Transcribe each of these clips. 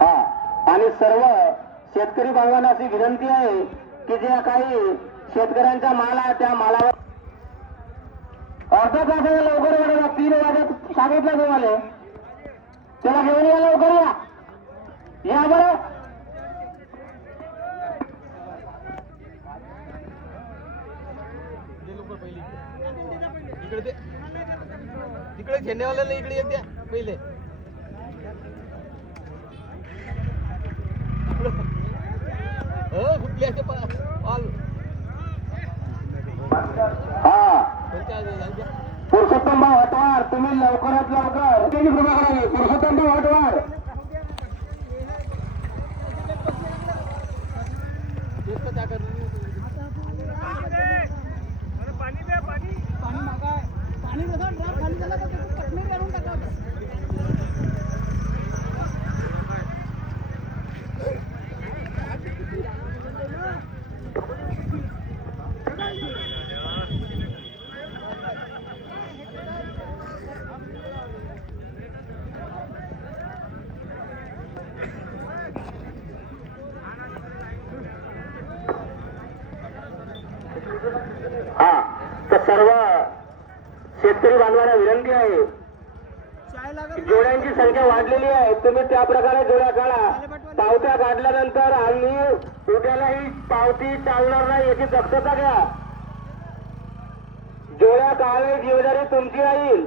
हा. आणि सर्व शेतकरी बांधवांना अशी विनंती आहे की जे काही शेतकऱ्यांचा माल आहे त्या मालावर अर्धा तास लवकर वाढवा तीन वाजत सांगितलं तुम्हाला. त्याला घेऊन या लवकर या. या बरं. इकडे ते तिकडे खेळण्यावाल्याला इकडे एक द्या पहिले. हो कुठले असे पाल. हा? पुरुषोत्तम भाऊ हटवार तुम्ही लवकरात लवकर. कृपा करावी पुरुषोत्तम भाऊ हटवार तेच तर त्या करणार. हा तर सर्व शेतकरी बांधवांना विनंती आहे. जोड्यांची संख्या वाढलेली आहे. तुम्ही त्या प्रकारे जोड्या काढा. पावत्या काढल्यानंतर आम्ही उद्याला ही पावती चालणार नाही याची दक्षता घ्या. जोड्या काढण्याची जिम्मेदारी तुमची राहील.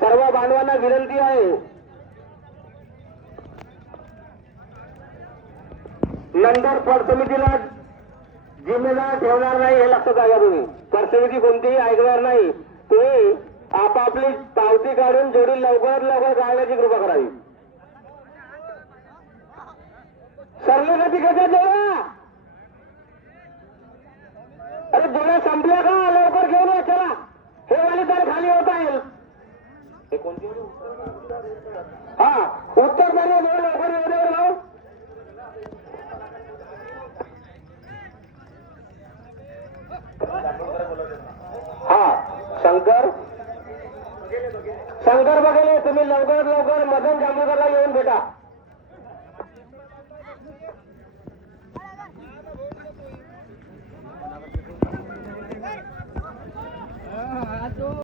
सर्व बांधवांना विनंती आहे. नंतर पड समितीला जिम्मेदार ठेवणार नाही हे लक्षात घ्या तुम्ही. कर्तव्यची कोणतीही ऐकणार नाही. तुम्ही आपापली पावती काढून जोडी लवकर लवकर काढण्याची कृपा करावी. सरले का तिकडच्या जोड्या अरे जोड्या संपल्या का? लवकर घेऊन या चला. हे वाली तर खाली होता येईल. हे कोणती हा उत्तर झाले लवकर येऊ दे बरं भाऊ. हा लवकर. शंकर बघेले तुम्ही लवकर लवकर मदन जांभूकरला येऊन भेटा.